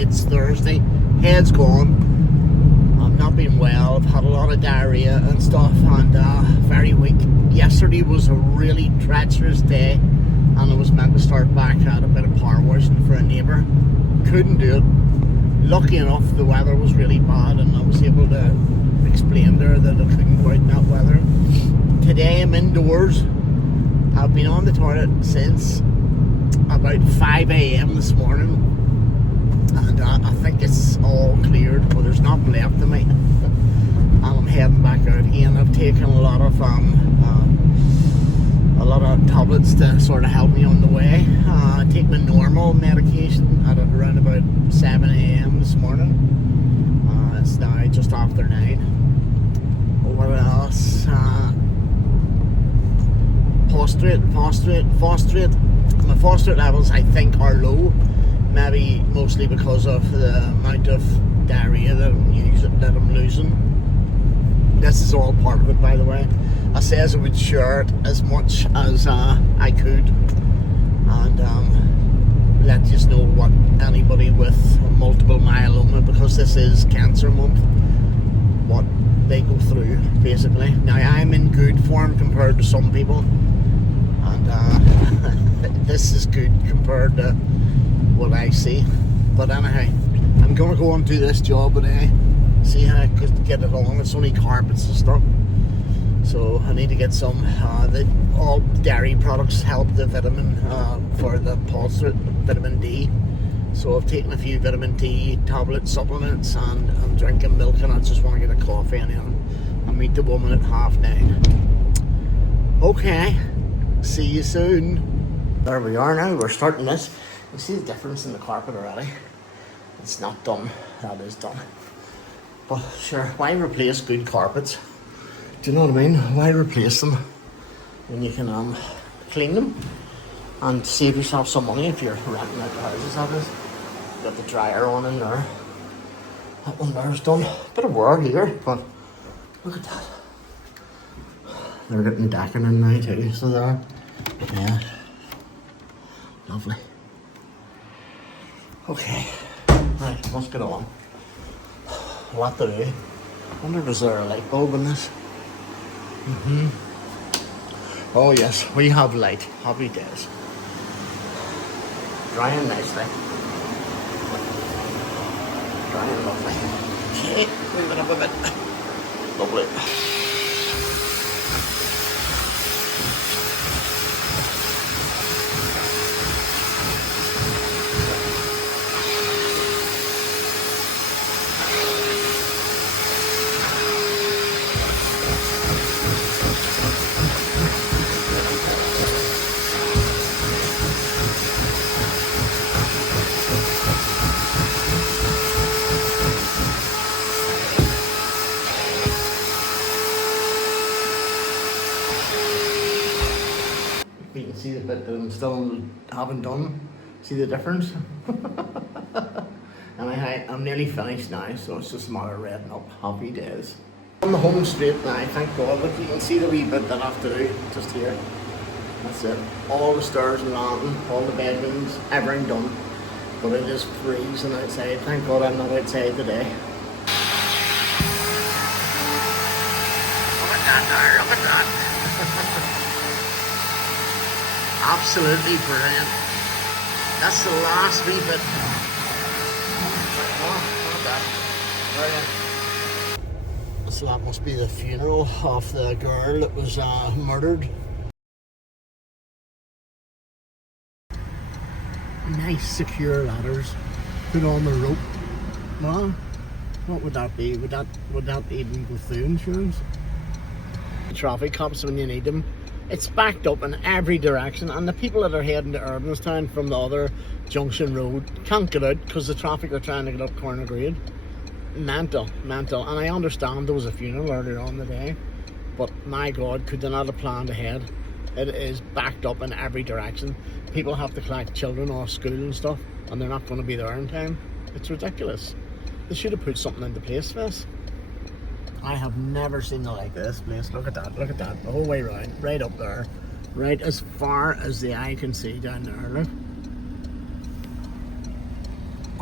It's Thursday. Head's gone. I've not been well. I've had a lot of diarrhea and stuff, and very weak. Yesterday was a really treacherous day, and I was meant to start back at a bit of power washing for a neighbour. Couldn't do it. Lucky enough, the weather was really bad, and I was able to explain to her that I couldn't go out in that weather. Today I'm indoors. I've been on the toilet since about 5 a.m. this morning, and I think it's all cleared, but there's nothing left of me. And I'm heading back out again. I've taken a lot of tablets to sort of help me on the way. I take my normal medication at around about 7 a.m. this morning. It's now just after 9. What else? Phosphate. My phosphate levels, I think, are low. Maybe mostly because of the amount of diarrhea that I'm losing. This is all part of it, by the way. I says I would share it as much as I could, and let you know what anybody with multiple myeloma, because this is cancer month, what they go through, basically. Now, I'm in good form compared to some people, and this is good compared to what I see. But anyhow, I'm going to go and do this job today, see how I could get it on. It's only carpets and stuff, so I need to get some. All dairy products help the vitamin for the phosphate, vitamin D. So I've taken a few vitamin D tablet supplements, and I'm drinking milk, and I just want to get a coffee and then I'll meet the woman at 9:30. Okay, see you soon. There we are now, we're starting this. You see the difference in the carpet already? It's not done, that is done. But sure, why replace good carpets? Do you know what I mean? Why replace them when you can clean them and save yourself some money if you're renting out the houses, that is. Got the dryer on in there. That one there's done. Bit of wear here, but look at that. They're getting decking in now too, so they're, yeah, lovely. Okay, right, let's get on. What to do? I wonder if there's a light bulb in this. Oh yes, we have light. Happy days. Drying nicely. Drying lovely. Okay, move it up a bit. Lovely. You can see the bit that I'm still haven't done. See the difference? And I'm nearly finished now, so it's just a matter of redding up. Happy days. On the home straight now, thank God. Look, you can see the wee bit that I have to do just here. That's it. All the stairs and landing, all the bedrooms, everything done. But it is freezing outside. Thank God I'm not outside today. Look at that there, look at that. Absolutely brilliant. That's the last wee bit. Oh, look at that. Brilliant. So that must be the funeral of the girl that was murdered. Nice secure ladders. Put on the rope. Well, what would that be? Would that even go through insurance? Traffic cops when you need them. It's backed up in every direction, and the people that are heading to Urbanstown from the other junction road can't get out because the traffic are trying to get up Corner Grade. Mental. And I understand there was a funeral earlier on the day, but my God, could they not have planned ahead? It is backed up in every direction. People have to collect children off school and stuff, and they're not going to be there in time. It's ridiculous. They should have put something into place for this. I have never seen the like this place. Look at that, the whole way around, right up there, right as far as the eye can see down there, look.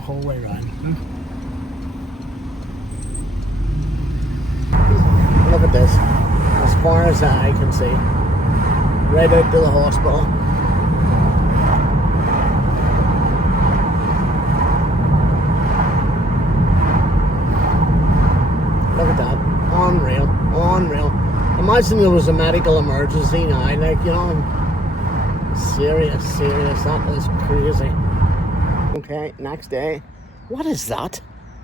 whole way around. Look at this. As far as the eye can see. Right out to the hospital. Look at that. Unreal. Unreal. Imagine there was a medical emergency now, like, you know. Serious. That is crazy. Okay, next day. What is that?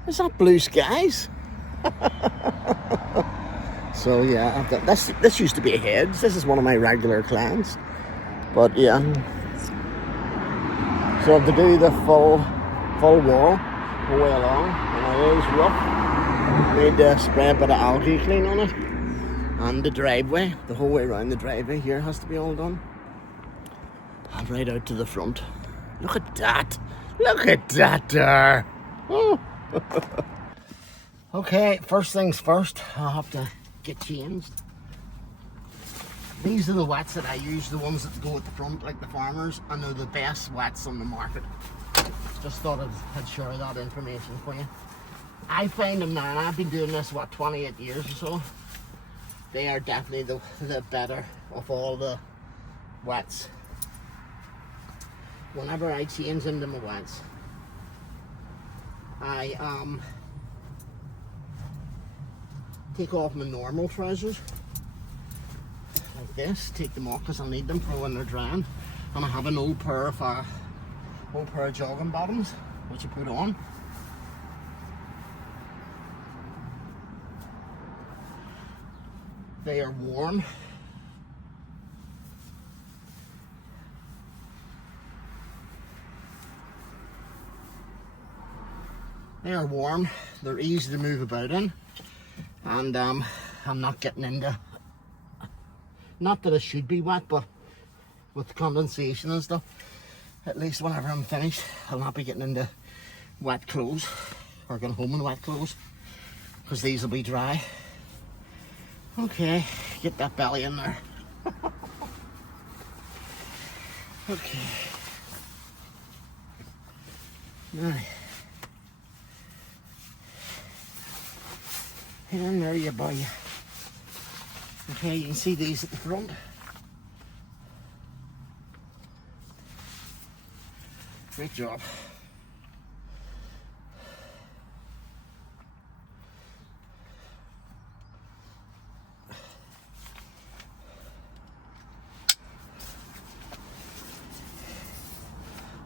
Is that blue skies? So yeah, I've got this used to be a Heads. This is one of my regular clients. But yeah. So I have to do the full wall all the way along, and it is rough. Need to spray a bit of algae clean on it. And the driveway, the whole way around the driveway here has to be all done. And right out to the front. Look at that. Look at that there. Oh. Okay, first things first, I'll have to get changed. These are the wets that I use, the ones that go at the front like the farmers, and they're the best wets on the market. Just thought I'd share that information for you. I find them now, and I've been doing this, 28 years or so. They are definitely the better of all the wets. Whenever I change into my wets, I take off my normal trousers like this, take them off because I'll need them for when they're drying, and I have an old pair of jogging bottoms which I put on. They are warm. They are warm, they're easy to move about in, and I'm not getting into, not that it should be wet, but with condensation and stuff, at least whenever I'm finished, I'll not be getting into wet clothes, or going home in wet clothes, because these will be dry. Okay, get that belly in there. Okay. Now, get in there, you boy. Okay, you can see these at the front. Great job.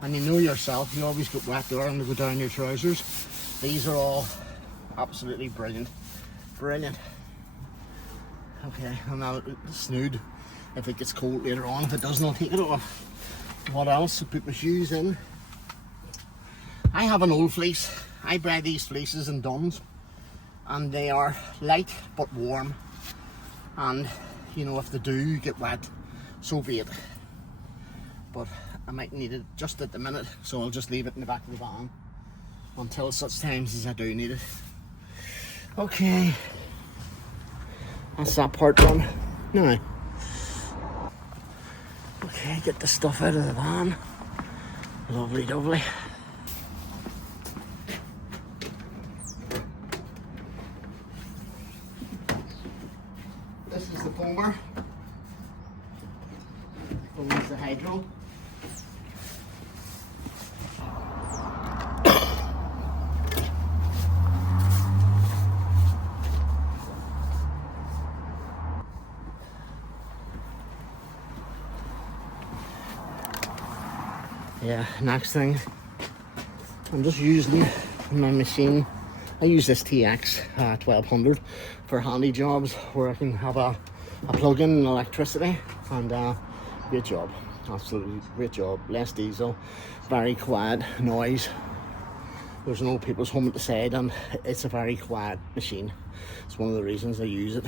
And you know yourself, you always get wet there and they go down your trousers. These are all absolutely brilliant. Brilliant. Okay, and I'll snood if it gets cold later on. If it doesn't, I'll take it off. What else? I'll put my shoes in. I have an old fleece. I buy these fleeces in Duns, and they are light but warm. And you know, if they do get wet, so be it. But I might need it just at the minute, so I'll just leave it in the back of the van until such times as I do need it. Okay, that's that part done. Now, okay, get the stuff out of the van. Lovely, lovely. This is the foamer. Foam is the hydro. Yeah, next thing, I'm just using my machine. I use this TX 1200 for handy jobs where I can have a plug-in electricity, and great job, absolutely great job. Less diesel, very quiet noise. There's no people's home at the side, and it's a very quiet machine. It's one of the reasons I use it.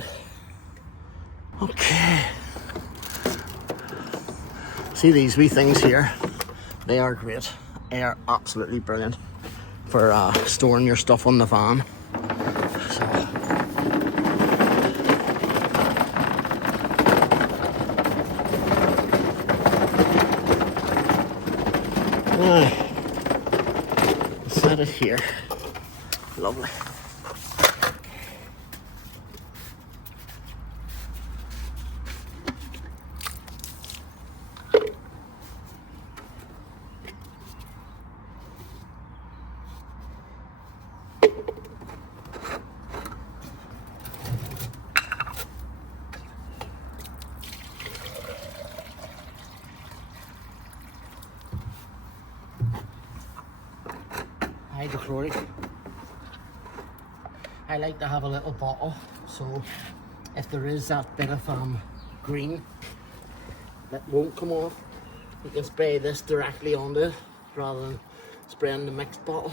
Okay, see these wee things here? They are great. They are absolutely brilliant for storing your stuff on the van. So. Set it here. Lovely. Hydrochloric. I like to have a little bottle, so if there is that bit of green that won't come off, you can spray this directly onto it rather than spraying the mixed bottle.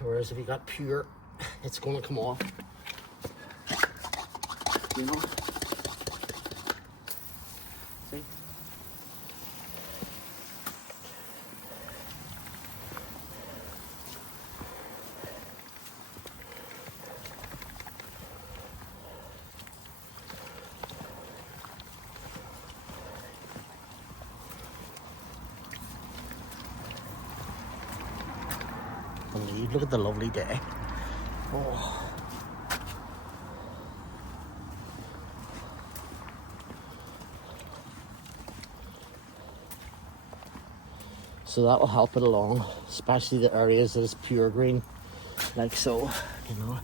Whereas if you got pure, it's going to come off, you know. See? Look at the lovely day. Oh. So that will help it along, especially the areas that is pure green, like so, you know.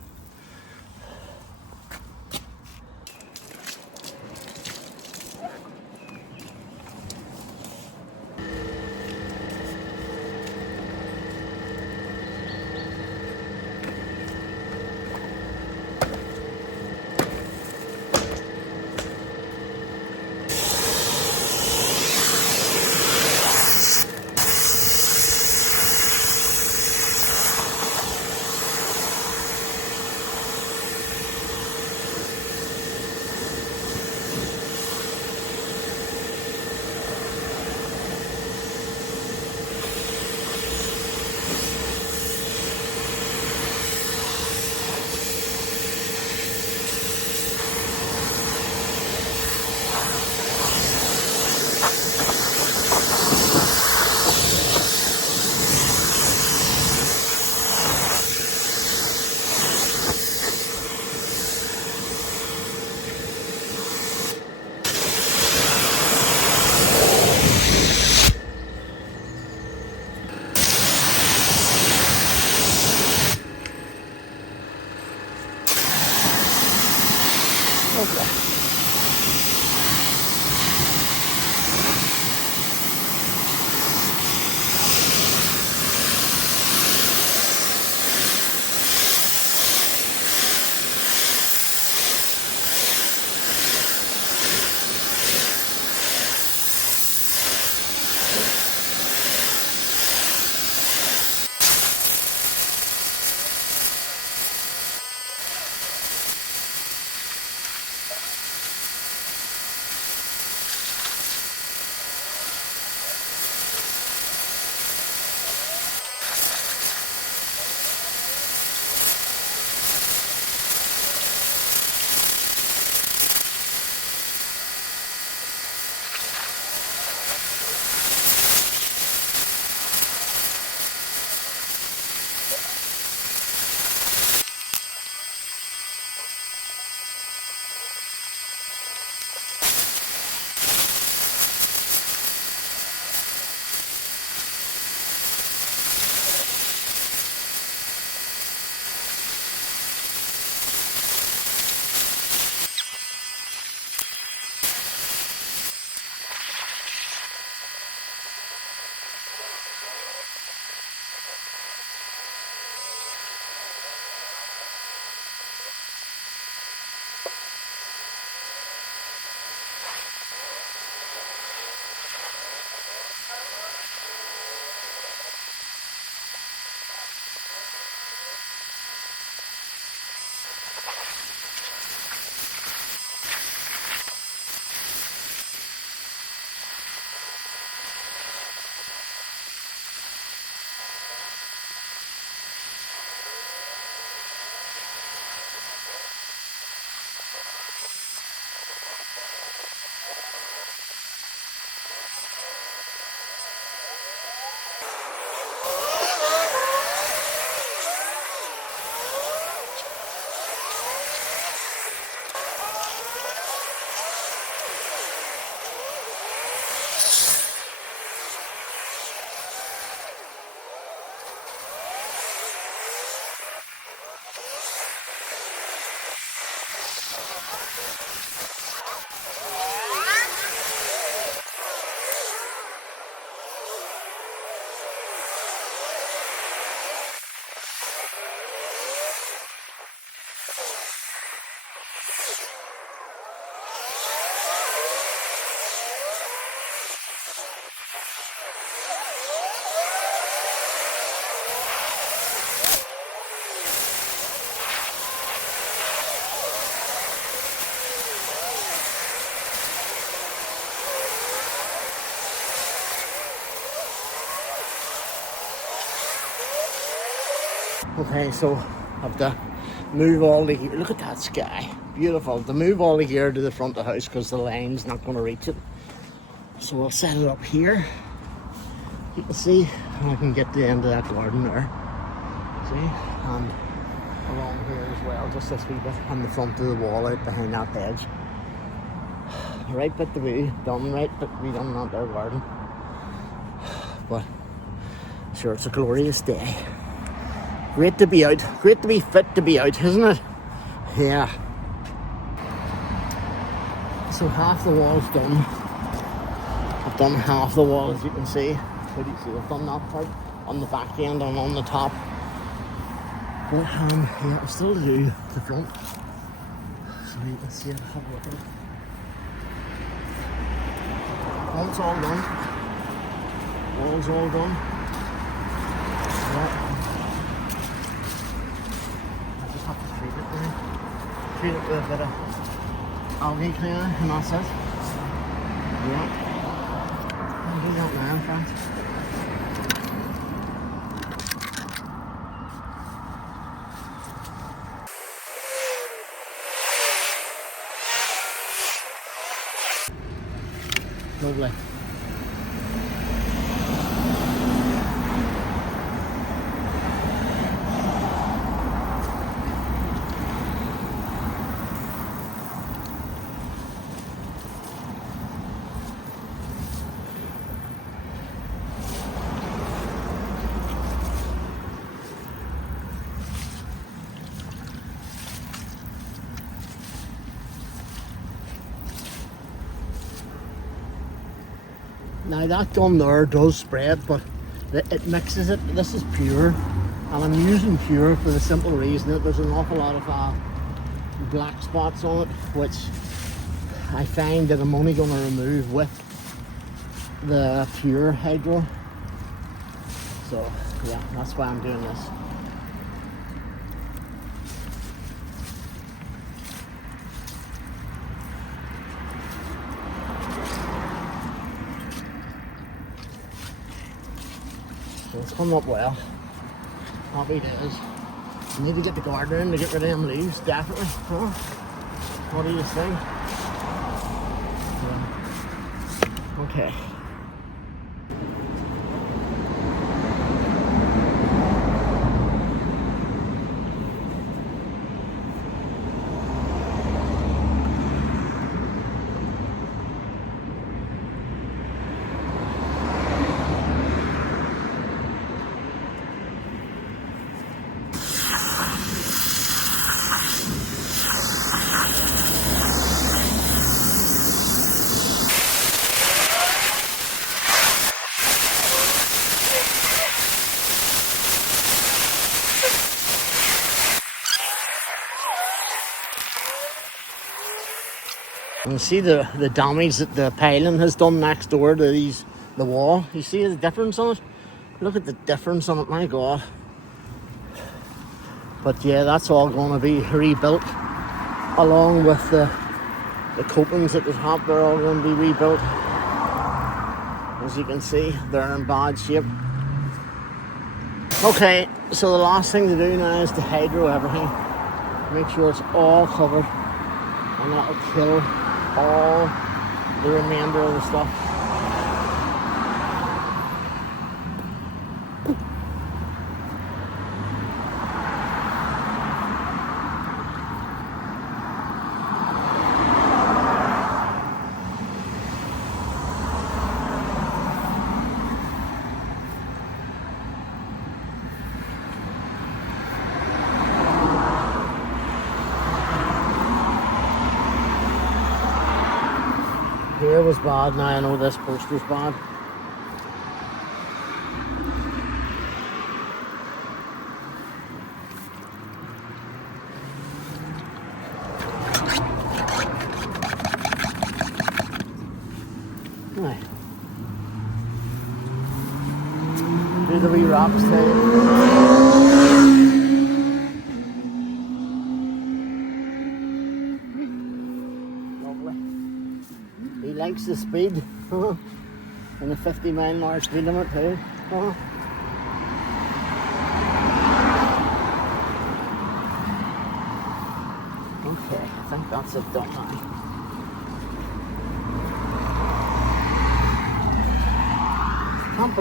Okay, so I have to move all the gear. Look at that sky. Beautiful. To move all the gear to the front of the house because the line's not going to reach it. So we'll set it up here. You can see I can get to the end of that garden there. See? And along here as well, just this wee bit on the front of the wall out behind that hedge. Right bit to be done, right bit to be done on their garden. But sure, it's a glorious day. Great to be out. Great to be fit to be out, isn't it? Yeah. So half the wall's done. I've done half the wall, as you can see. How do you see? I've done that part on the back end and on the top. But yeah, I've still to do the front. So you can see it. Have a look at it. Front's all done. Wall's all done. Yeah. I just have to treat it now. Treat it with a bit of algae cleaner and that's it. Yeah. I'll do that now, in fact. Lovely. Now that done there does spread, but it mixes it. This is pure, and I'm using pure for the simple reason that there's an awful lot of black spots on it, which I find that I'm only going to remove with the pure hydro. So yeah, that's why I'm doing this. So it's coming up well. Happy days. You need to get the gardener in to get rid of them leaves, definitely. Huh? What do you think? Yeah. Okay. You see the damage that the piling has done next door to the wall. You see the difference on it? Look at the difference on it, my God. But yeah, that's all going to be rebuilt along with the copings at the top. They're all going to be rebuilt. As you can see, they're in bad shape. Okay, so the last thing to do now is to hydro everything. Make sure it's all covered, and that'll kill all the remainder of the stuff. Here was bad, now I know this post was bad. Right. Do the wee wraps thing. He likes the speed, and the 50-mile-an-hour speed limit too. Okay, I think that's it done now. Can't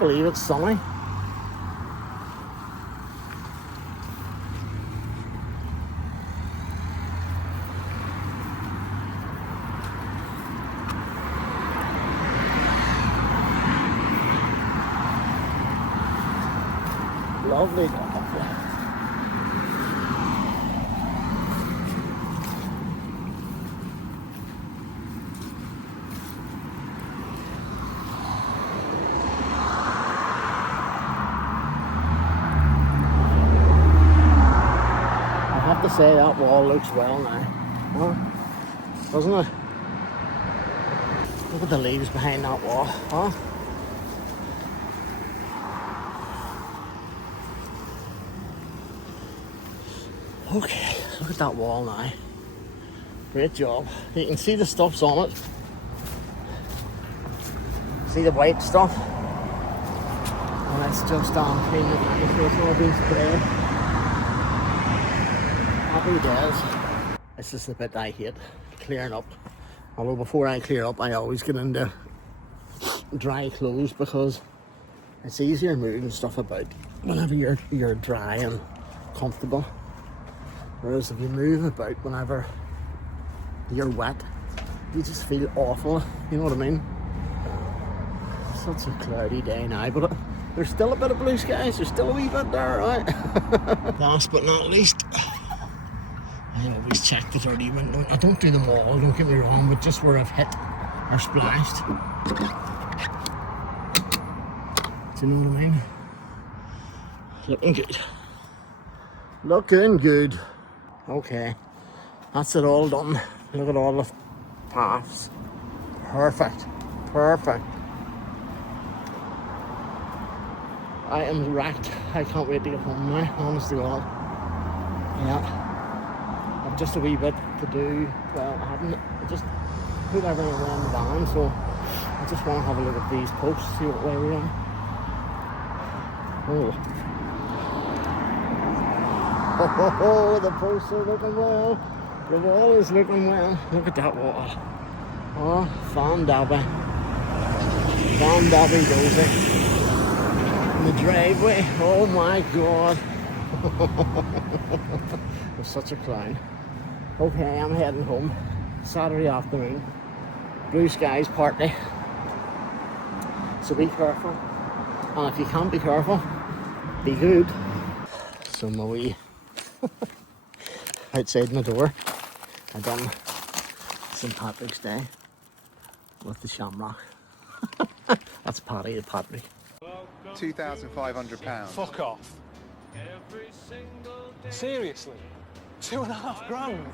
believe it's sunny. Lovely, lovely. I have to say that wall looks well now, huh? Doesn't it? Look at the leaves behind that wall, huh? Okay, look at that wall now. Great job. You can see the stuff's on it. See the white stuff? And it's just clean it now, so it's all been sprayed. Happy days. This is the bit I hate, clearing up. Although before I clear up, I always get into dry clothes because it's easier moving stuff about whenever you're dry and comfortable. Whereas if you move about whenever you're wet, you just feel awful, you know what I mean? Such a cloudy day now, but there's still a bit of blue skies, there's still a wee bit there, right? Last but not least, I always check the dirty window. I don't do them all, don't get me wrong, but just where I've hit or splashed. Do you know what I mean? Looking good. Looking good. Okay, that's it all done. Look at all the paths. Perfect, perfect. I am wrecked. I can't wait to get home now, honest to God. Yeah, I've just a wee bit to do. Well, I just put everything away in the van, so I just want to have a look at these posts, see what way we're on. Oh. Oh, the posts are looking well. The wall is looking well. Look at that wall. Oh, Van Dabby. Van Dabby Dozy. In the driveway. Oh my God. You're such a clown. Okay, I'm heading home. Saturday afternoon. Blue skies partly. So be careful. And if you can't be careful, be good. So my wee outside my door, I done St. Patrick's Day with the shamrock. That's Paddy the Patrick. £2,500. Fuck off. Seriously? £2.5 grand?